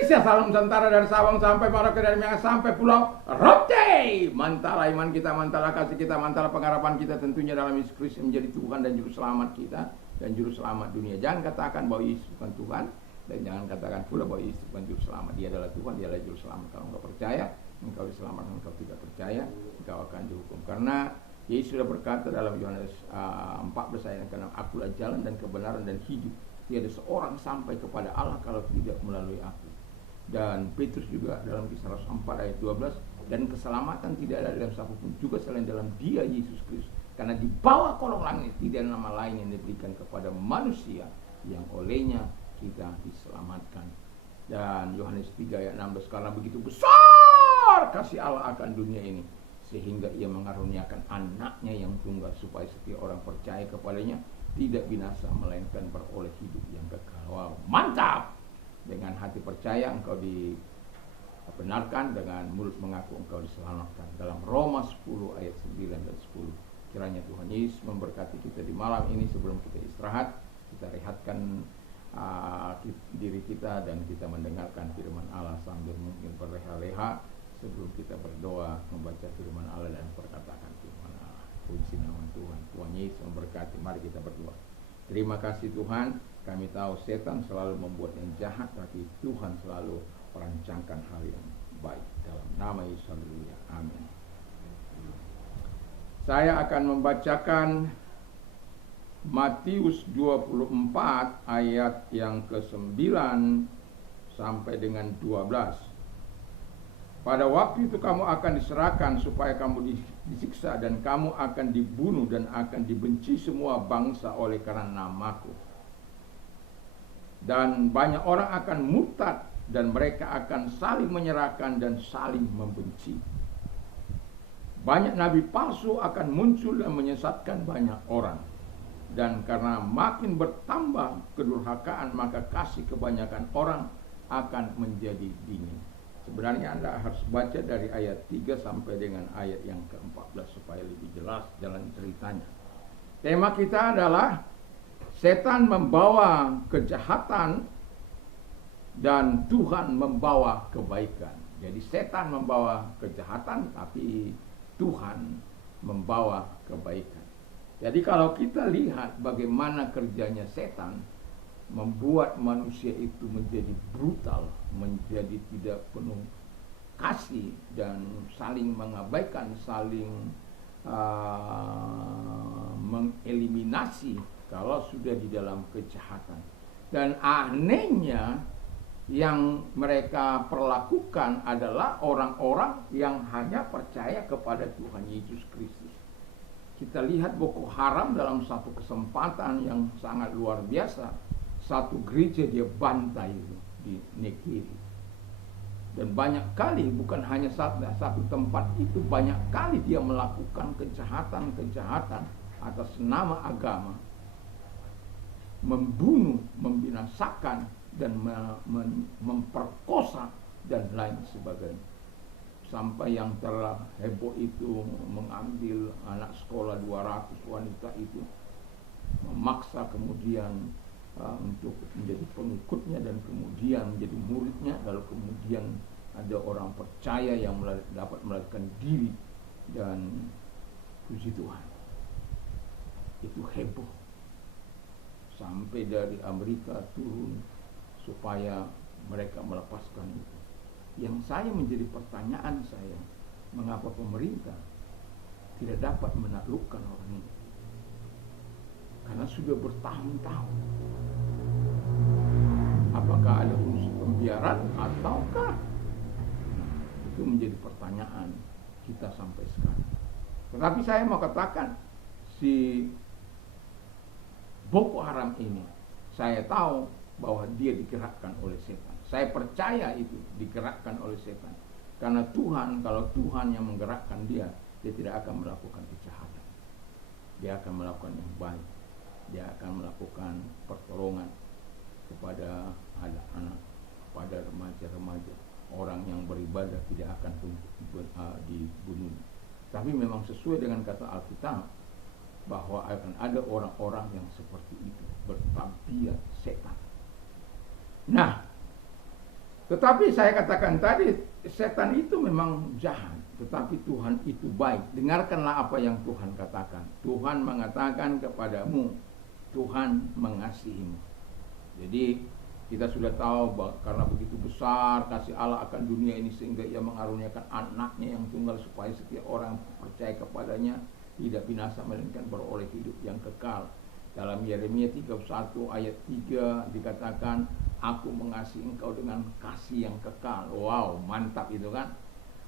Indonesia, salam Nusantara dari Sabang sampai Merauke, dari Miangas sampai Pulau Rote. Mantala iman kita, mantala kasih kita, mantala pengharapan kita tentunya dalam Yesus Kristus menjadi Tuhan dan Juru Selamat kita dan Juru Selamat dunia. Jangan katakan bahwa Yesus bukan Tuhan, dan jangan katakan pula bahwa Yesus bukan Juru Selamat. Dia adalah Tuhan, dia adalah Juru Selamat. Kalau engkau percaya, engkau diselamatkan. Engkau tidak percaya, engkau akan dihukum. Karena Yesus sudah berkata dalam Yohanes 14 ayat 6, akulah jalan dan kebenaran dan hidup. Tiada seorang sampai kepada Allah kalau tidak melalui aku. Dan Petrus juga dalam Kisah Rasul 4 ayat 12, dan keselamatan tidak ada dalam siapa pun juga selain dalam Dia Yesus Kristus. Karena di bawah kolong langit tidak ada nama lain yang diberikan kepada manusia yang olehnya kita diselamatkan. Dan Yohanes 3 ayat 16, karena begitu besar kasih Allah akan dunia ini, sehingga ia mengaruniakan anaknya yang tunggal, supaya setiap orang percaya kepadanya tidak binasa, melainkan beroleh hidup yang kekal. Wow, mantap! Dengan hati percaya engkau dibenarkan, dengan mulut mengaku engkau diselamatkan. Dalam Roma 10 ayat 9 dan 10. Kiranya Tuhan Yesus memberkati kita di malam ini. Sebelum kita istirahat, kita rehatkan diri kita dan kita mendengarkan firman Allah sambil mungkin berleha-leha sebelum kita berdoa membaca firman Allah dan perkatakan firman Allah. Puji nama Tuhan. Tuhan Yesus memberkati. Mari kita berdoa. Terima kasih Tuhan, kami tahu setan selalu membuat yang jahat, tapi Tuhan selalu merancangkan hal yang baik. Dalam nama Yesus, haleluya, amin. Saya akan membacakan Matius 24 ayat yang ke-9 sampai dengan 12. Pada waktu itu kamu akan diserahkan supaya kamu disiksa, dan kamu akan dibunuh dan akan dibenci semua bangsa oleh karena namaku. Dan banyak orang akan murtad, dan mereka akan saling menyerahkan dan saling membenci. Banyak nabi palsu akan muncul dan menyesatkan banyak orang. Dan karena makin bertambah kedurhakaan, maka kasih kebanyakan orang akan menjadi dingin. Sebenarnya Anda harus baca dari ayat 3 sampai dengan ayat yang ke-14 supaya lebih jelas jalan ceritanya. Tema kita adalah setan membawa kejahatan dan Tuhan membawa kebaikan. Jadi setan membawa kejahatan, tapi Tuhan membawa kebaikan. Jadi kalau kita lihat bagaimana kerjanya setan, membuat manusia itu menjadi brutal, menjadi tidak penuh kasih, dan saling mengabaikan, saling mengeliminasi kalau sudah di dalam kejahatan. Dan anehnya yang mereka perlakukan adalah orang-orang yang hanya percaya kepada Tuhan Yesus Kristus. Kita lihat Boko Haram dalam satu kesempatan yang sangat luar biasa, satu gereja dia bantai di Nekiri. Dan banyak kali, bukan hanya satu tempat itu, banyak kali dia melakukan kejahatan-kejahatan atas nama agama, membunuh, membinasakan, dan memperkosa dan lain sebagainya. Sampai yang terheboh itu mengambil anak sekolah 200 wanita itu, memaksa kemudian untuk menjadi pengikutnya dan kemudian menjadi muridnya. Lalu kemudian ada orang percaya yang dapat melarikan diri, dan puji Tuhan itu heboh sampai dari Amerika turun supaya mereka melepaskan itu. Yang saya menjadi pertanyaan saya, mengapa pemerintah tidak dapat menaklukkan orang ini? Karena sudah bertahun-tahun. Apakah ada unsur pembiaran ataukah? Itu menjadi pertanyaan kita sampai sekarang. Tetapi saya mau katakan, si Boko Haram ini, saya tahu bahwa dia digerakkan oleh setan. Saya percaya itu digerakkan oleh setan. Karena Tuhan, kalau Tuhan yang menggerakkan dia tidak akan melakukan kejahatan. Dia akan melakukan yang baik. Dia akan melakukan pertolongan kepada anak-anak, kepada remaja-remaja. Orang yang beribadah tidak akan dibunuh. Tapi memang sesuai dengan kata Alkitab, bahwa akan ada orang-orang yang seperti itu, bertabiat setan. Nah, Tetapi saya katakan tadi, setan itu memang jahat, tetapi Tuhan itu baik. Dengarkanlah apa yang Tuhan katakan. Tuhan mengatakan kepadamu, Tuhan mengasihimu. Jadi kita sudah tahu bahwa karena begitu besar kasih Allah akan dunia ini, sehingga Ia mengaruniakan anaknya yang tunggal, supaya setiap orang percaya kepadanya tidak binasa, melainkan beroleh hidup yang kekal. Dalam Yeremia 31 ayat 3 dikatakan, aku mengasihi engkau dengan kasih yang kekal. Wow, mantap itu kan.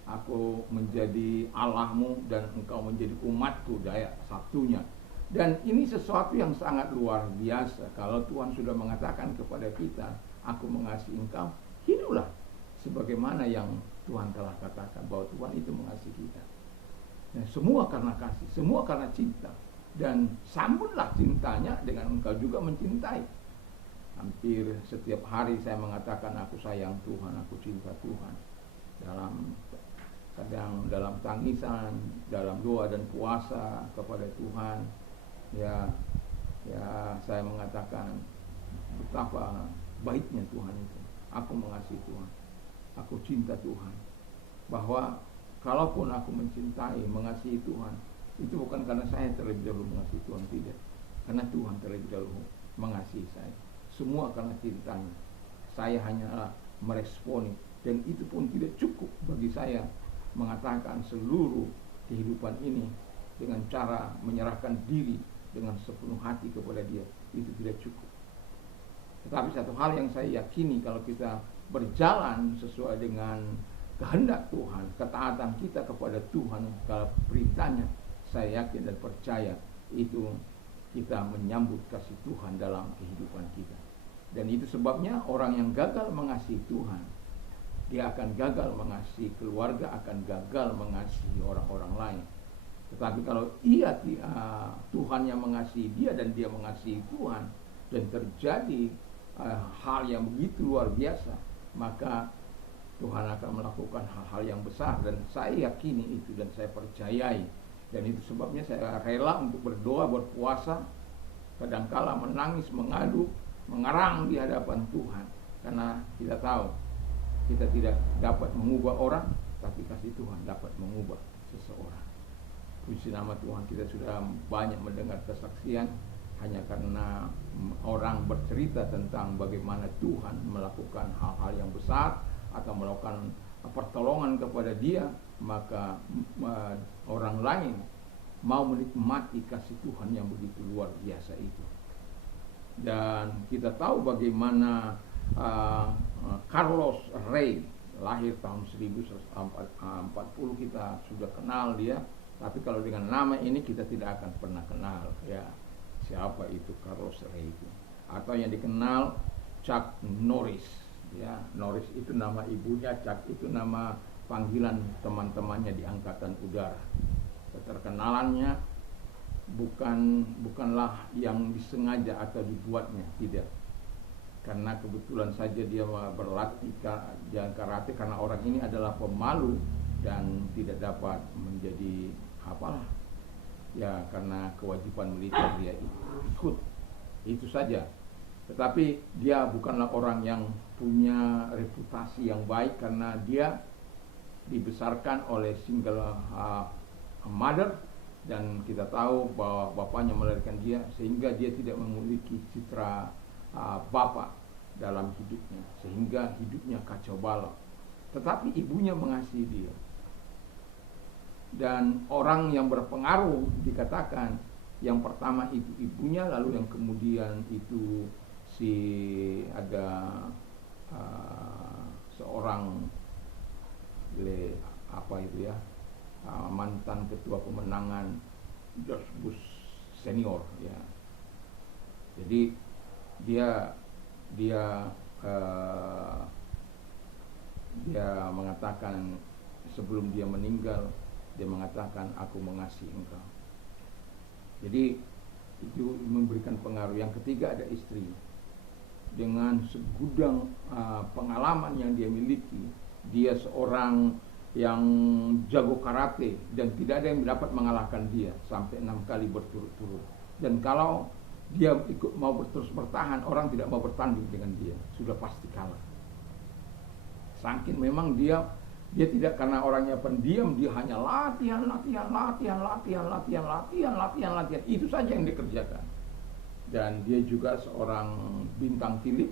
Aku menjadi Allahmu dan engkau menjadi umatku, daya satunya. Dan ini sesuatu yang sangat luar biasa. Kalau Tuhan sudah mengatakan kepada kita, aku mengasihi engkau, hiduplah sebagaimana yang Tuhan telah katakan, bahwa Tuhan itu mengasihi kita. Nah, semua karena kasih, semua karena cinta. Dan sambutlah cintanya dengan engkau juga mencintai. Hampir setiap hari saya mengatakan, aku sayang Tuhan, aku cinta Tuhan. Kadang dalam tangisan, dalam doa dan puasa kepada Tuhan, ya saya mengatakan betapa baiknya Tuhan itu. Aku mengasihi Tuhan, aku cinta Tuhan. Bahwa kalaupun aku mencintai, mengasihi Tuhan, itu bukan karena saya terlebih dahulu mengasihi Tuhan, tidak. Karena Tuhan terlebih dahulu mengasihi saya. Semua karena cintanya. Saya hanyalah meresponi, dan itu pun tidak cukup bagi saya mengatakan seluruh kehidupan ini dengan cara menyerahkan diri dengan sepenuh hati kepada Dia. Itu tidak cukup. Tetapi satu hal yang saya yakini, kalau kita berjalan sesuai dengan kehendak Tuhan, ketaatan kita kepada Tuhan, kalau perintahnya, saya yakin dan percaya itu kita menyambut kasih Tuhan dalam kehidupan kita. Dan itu sebabnya orang yang gagal mengasihi Tuhan, dia akan gagal mengasihi keluarga, akan gagal mengasihi orang-orang lain. Tetapi kalau Tuhan yang mengasihi dia dan dia mengasihi Tuhan, dan terjadi hal yang begitu luar biasa, maka Tuhan akan melakukan hal-hal yang besar. Dan saya yakini itu, dan saya percayai. Dan itu sebabnya saya rela untuk berdoa, berpuasa, kadangkala menangis, mengadu, mengerang di hadapan Tuhan. Karena kita tahu kita tidak dapat mengubah orang, tapi kasih Tuhan dapat mengubah seseorang. Puji nama Tuhan, kita sudah banyak mendengar kesaksian hanya karena orang bercerita tentang bagaimana Tuhan melakukan hal-hal yang besar atau melakukan pertolongan kepada dia, maka orang lain mau menikmati kasih Tuhan yang begitu luar biasa itu. Dan kita tahu bagaimana Carlos Rey lahir tahun 1940, kita sudah kenal dia, tapi kalau dengan nama ini kita tidak akan pernah kenal ya siapa itu Carlos Rey itu. Atau yang dikenal Chuck Norris ya. Norris itu nama ibunya, Chuck itu nama panggilan teman-temannya di angkatan udara. Keterkenalannya bukanlah yang disengaja atau dibuatnya, tidak. Karena kebetulan saja dia berlatih karate, karena orang ini adalah pemalu dan tidak dapat menjadi apalah ya, karena kewajiban militer dia ikut, itu saja. Tetapi dia bukanlah orang yang punya reputasi yang baik, karena dia dibesarkan oleh single mother, dan kita tahu bahwa bapaknya melahirkan dia, sehingga dia tidak memiliki citra bapak dalam hidupnya, sehingga hidupnya kacau balau. Tetapi ibunya mengasihi dia. Dan orang yang berpengaruh dikatakan, yang pertama itu ibunya, lalu yang kemudian itu ada seorang mantan ketua pemenangan George Bush senior ya. Jadi dia mengatakan sebelum dia meninggal, dia mengatakan, aku mengasihi engkau. Jadi itu memberikan pengaruh. Yang ketiga ada istri, dengan segudang pengalaman yang dia miliki. Dia seorang yang jago karate, dan tidak ada yang dapat mengalahkan dia sampai 6 kali berturut-turut. Dan kalau dia mau terus bertahan, orang tidak mau bertanding dengan dia, sudah pasti kalah. Saking memang dia tidak, karena orangnya pendiam, dia hanya latihan. Itu saja yang dikerjakan. Dan dia juga seorang bintang film,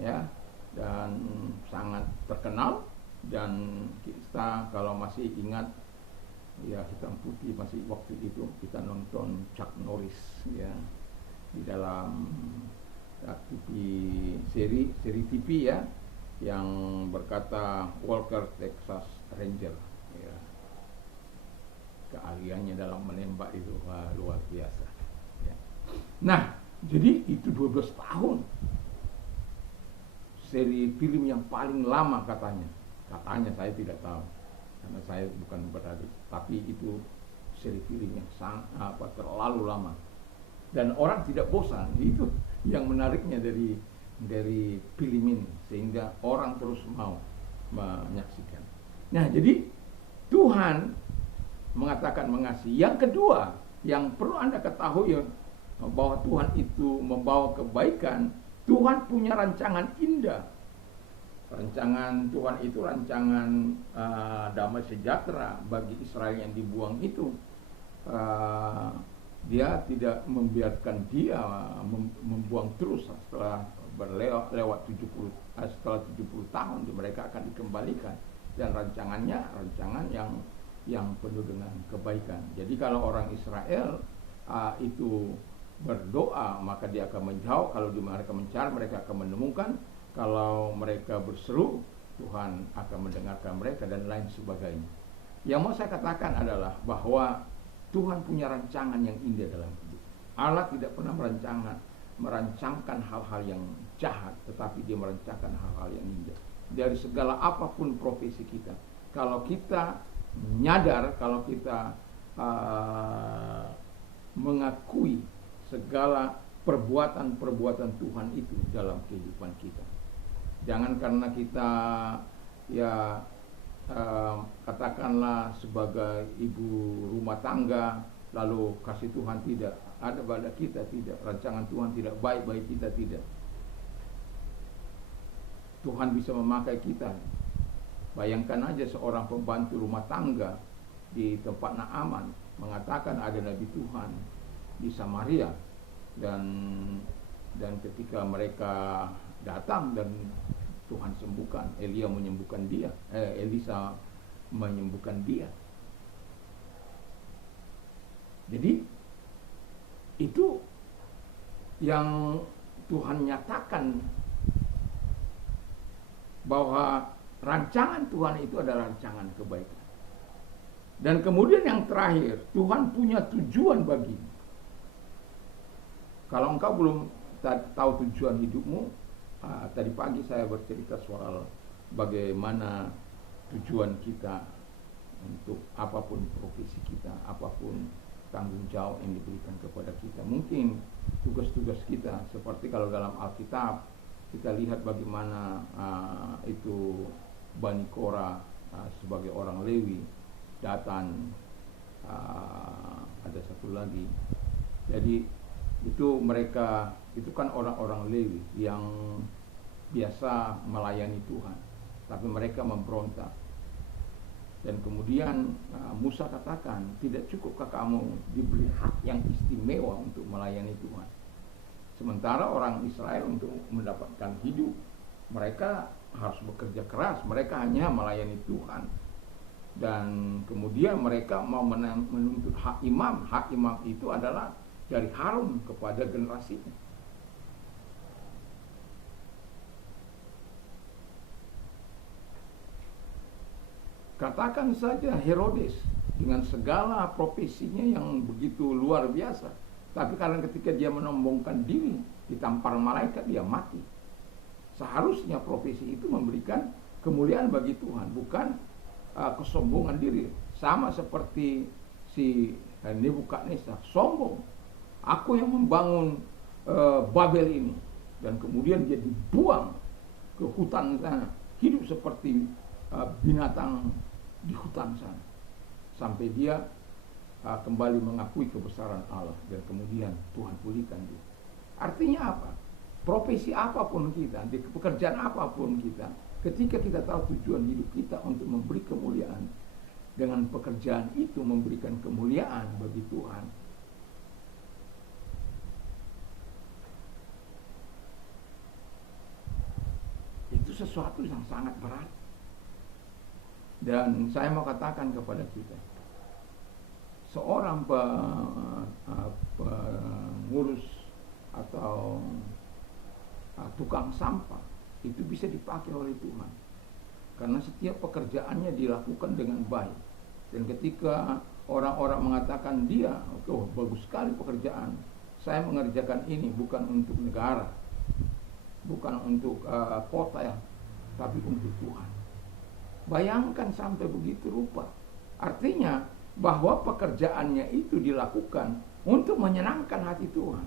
ya, dan sangat terkenal. Dan kita kalau masih ingat, ya, hitam putih masih waktu itu kita nonton Chuck Norris, ya, di dalam seri TV, ya, yang berkata Walker Texas Ranger, ya. Keahliannya dalam menembak itu luar biasa, ya. Nah, jadi itu 12 tahun seri film yang paling lama katanya, saya tidak tahu karena saya bukan berada, tapi itu seri film yang sangat terlalu lama dan orang tidak bosan. Itu yang menariknya dari film ini, sehingga orang terus mau menyaksikan. Nah, jadi Tuhan mengatakan mengasihi. Yang kedua yang perlu Anda ketahui, bahwa Tuhan itu membawa kebaikan. Tuhan punya rancangan indah. Rancangan Tuhan itu rancangan damai sejahtera bagi Israel yang dibuang itu. Dia tidak membiarkan dia membuang terus. Setelah lewat 70 tahun mereka akan dikembalikan, dan rancangannya rancangan yang penuh dengan kebaikan. Jadi kalau orang Israel itu berdoa, maka dia akan menjauh. Kalau mereka mencari, mereka akan menemukan. Kalau mereka berseru, Tuhan akan mendengarkan mereka, dan lain sebagainya. Yang mau saya katakan adalah bahwa Tuhan punya rancangan yang indah dalam hidup. Allah tidak pernah merancangkan hal-hal yang jahat, tetapi dia merancangkan hal-hal yang indah. Dari segala apapun profesi kita, kalau kita menyadar, kalau kita mengakui segala perbuatan-perbuatan Tuhan itu dalam kehidupan kita. Jangan karena kita, ya, katakanlah sebagai ibu rumah tangga, lalu kasih Tuhan tidak ada pada kita, tidak. Rancangan Tuhan tidak baik bagi kita, tidak. Tuhan bisa memakai kita. Bayangkan aja seorang pembantu rumah tangga di tempat Naaman mengatakan ada Nabi Tuhan di Samaria, dan ketika mereka datang dan Tuhan sembuhkan, Elisa menyembuhkan dia. Jadi itu yang Tuhan nyatakan, bahwa rancangan Tuhan itu adalah rancangan kebaikan. Dan kemudian yang terakhir, Tuhan punya tujuan bagimu. Kalau engkau belum tahu tujuan hidupmu, tadi pagi saya bercerita soal bagaimana tujuan kita untuk apapun profesi kita, apapun tanggung jawab yang diberikan kepada kita. Mungkin tugas-tugas kita, seperti kalau dalam Alkitab kita lihat bagaimana itu Bani Korah sebagai orang Lewi, Datan, ada satu lagi. Jadi itu mereka, itu kan orang-orang Lewi yang biasa melayani Tuhan, tapi mereka memberontak. Dan kemudian Musa katakan, tidak cukupkah kamu diberi hak yang istimewa untuk melayani Tuhan? Sementara orang Israel untuk mendapatkan hidup, mereka harus bekerja keras, mereka hanya melayani Tuhan. Dan kemudian mereka mau menuntut hak imam. Hak imam itu adalah dari Harun kepada generasinya. Katakan saja Herodes dengan segala profesinya yang begitu luar biasa, tapi karena ketika dia menyombongkan diri, ditampar malaikat, dia mati. Seharusnya profesi itu memberikan kemuliaan bagi Tuhan, bukan kesombongan diri. Sama seperti si Nebukadnezar, sombong. Aku yang membangun Babel ini, dan kemudian dia dibuang ke hutan sana, hidup seperti binatang di hutan sana, sampai dia kembali mengakui kebesaran Allah, dan kemudian Tuhan pulihkan dia. Artinya apa? Profesi apapun kita, di pekerjaan apapun kita, Ketika kita tahu tujuan hidup kita untuk memberi kemuliaan, dengan pekerjaan itu memberikan kemuliaan bagi Tuhan, itu sesuatu yang sangat berat. Dan saya mau katakan kepada kita, seorang pengurus atau tukang sampah itu bisa dipakai oleh Tuhan, karena setiap pekerjaannya dilakukan dengan baik. Dan ketika orang-orang mengatakan dia, oh bagus sekali pekerjaan, saya mengerjakan ini bukan untuk negara, bukan untuk kota ya, tapi untuk Tuhan. Bayangkan sampai begitu rupa. Artinya bahwa pekerjaannya itu dilakukan untuk menyenangkan hati Tuhan,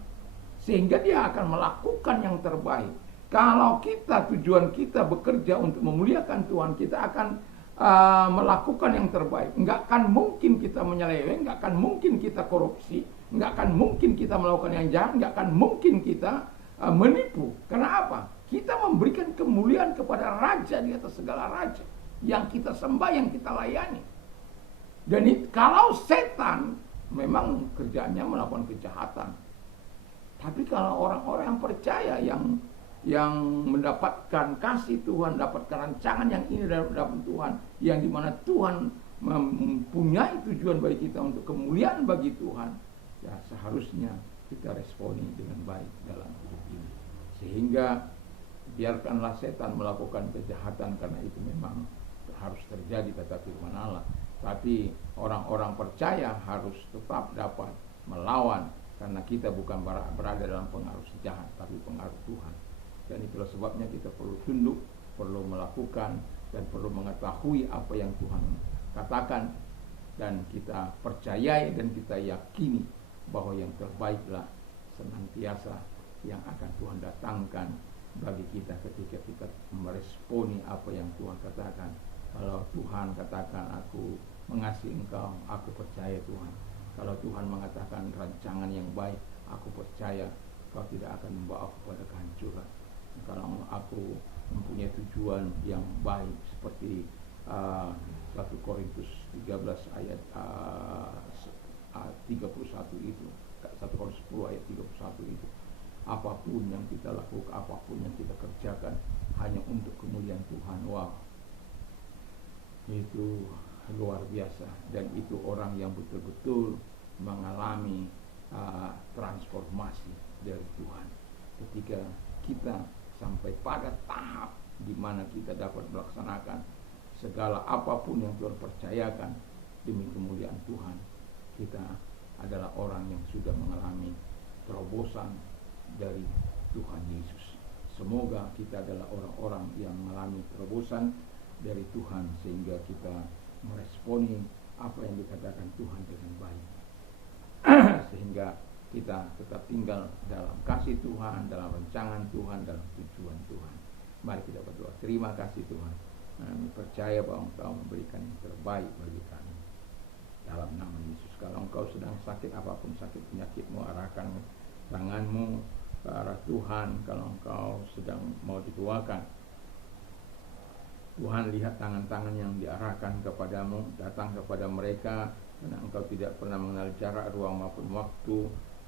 sehingga dia akan melakukan yang terbaik. Kalau tujuan kita bekerja untuk memuliakan Tuhan, kita akan melakukan yang terbaik. Enggak akan mungkin kita menyeleweng, enggak akan mungkin kita korupsi, enggak akan mungkin kita melakukan yang jahat, enggak akan mungkin kita menipu. Karena apa? Kita memberikan kemuliaan kepada Raja di atas segala raja, yang kita sembah, yang kita layani. Dan kalau setan memang kerjanya melakukan kejahatan, tapi kalau orang-orang yang percaya, yang mendapatkan kasih Tuhan, mendapatkan rancangan yang ini dari Tuhan, yang dimana Tuhan mempunyai tujuan bagi kita untuk kemuliaan bagi Tuhan, ya seharusnya kita responi dengan baik dalam hidup ini. Sehingga biarkanlah setan melakukan kejahatan, karena itu memang harus terjadi kata firman Allah. Tapi orang-orang percaya harus tetap dapat melawan, karena kita bukan berada dalam pengaruh jahat, tapi pengaruh Tuhan. Dan itulah sebabnya kita perlu tunduk, perlu melakukan, dan perlu mengetahui apa yang Tuhan katakan, dan kita percayai dan kita yakini bahwa yang terbaiklah senantiasa yang akan Tuhan datangkan bagi kita ketika kita meresponi apa yang Tuhan katakan. Kalau Tuhan katakan aku mengasihi engkau, aku percaya Tuhan. Kalau Tuhan mengatakan rancangan yang baik, aku percaya kau tidak akan membawa aku pada kehancuran. Kalau aku mempunyai tujuan yang baik seperti 1 Korintus 13 ayat 31 itu, 1 Korintus 10 ayat 31 itu, apapun yang kita lakukan, apapun yang kita kerjakan hanya untuk kemuliaan Tuhan. Wow, itu luar biasa. Dan itu orang yang betul-betul mengalami transformasi dari Tuhan. Ketika kita sampai pada tahap di mana kita dapat melaksanakan segala apapun yang Tuhan percayakan demi kemuliaan Tuhan, kita adalah orang yang sudah mengalami terobosan dari Tuhan Yesus. Semoga kita adalah orang-orang yang mengalami terobosan dari Tuhan, sehingga kita meresponi apa yang dikatakan Tuhan dengan baik. Sehingga kita tetap tinggal dalam kasih Tuhan, dalam rancangan Tuhan, dalam tujuan Tuhan. Mari kita berdoa. Terima kasih Tuhan, kami percaya bahwa Engkau memberikan yang terbaik bagi kami. Dalam nama Yesus, kalau Engkau sedang sakit, apapun sakit penyakitmu, arahkan tanganmu ke arah Tuhan. Kalau Engkau sedang mau dituakan, Tuhan lihat tangan-tangan yang diarahkan kepadamu, datang kepada mereka, karena Engkau tidak pernah mengenal jarak, ruang maupun waktu.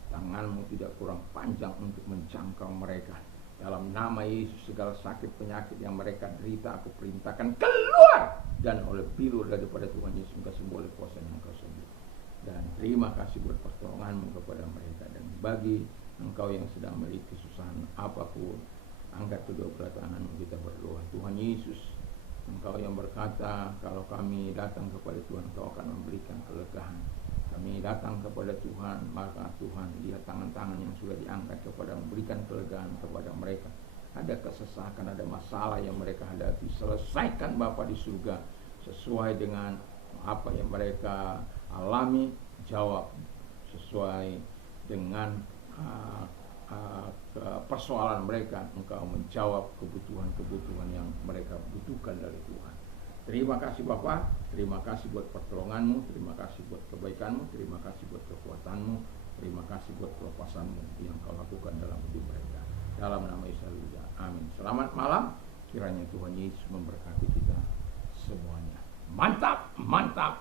Tanganmu tidak kurang panjang untuk menjangkau mereka. Dalam nama Yesus, segala sakit penyakit yang mereka derita, aku perintahkan keluar, dan oleh bilur daripada Tuhan Yesus engkau sembuh oleh kuasa yang engkau sembuh. Dan terima kasih buat pertolonganmu kepada mereka. Dan bagi engkau yang sedang memiliki kesusahan apapun, angkat kedua belah tanganmu, kita berdoa. Tuhan Yesus, Engkau yang berkata, kalau kami datang kepada Tuhan, Engkau akan memberikan kelegaan. Kami datang kepada Tuhan, maka Tuhan lihat tangan-tangan yang sudah diangkat kepada memberikan kelegaan kepada mereka. Ada kesesakan, ada masalah yang mereka hadapi, selesaikan Bapa di surga sesuai dengan apa yang mereka alami. Jawab sesuai dengan persoalan mereka. Engkau menjawab kebutuhan-kebutuhan yang mereka butuhkan dari Tuhan. Terima kasih Bapa, terima kasih buat pertolonganmu, terima kasih buat kebaikanmu, terima kasih buat kekuatanmu, terima kasih buat kelepasanmu yang kau lakukan dalam hidup mereka. Dalam nama Yesus, amin. Selamat malam, Kiranya Tuhan Yesus memberkati kita semuanya. Mantap, mantap,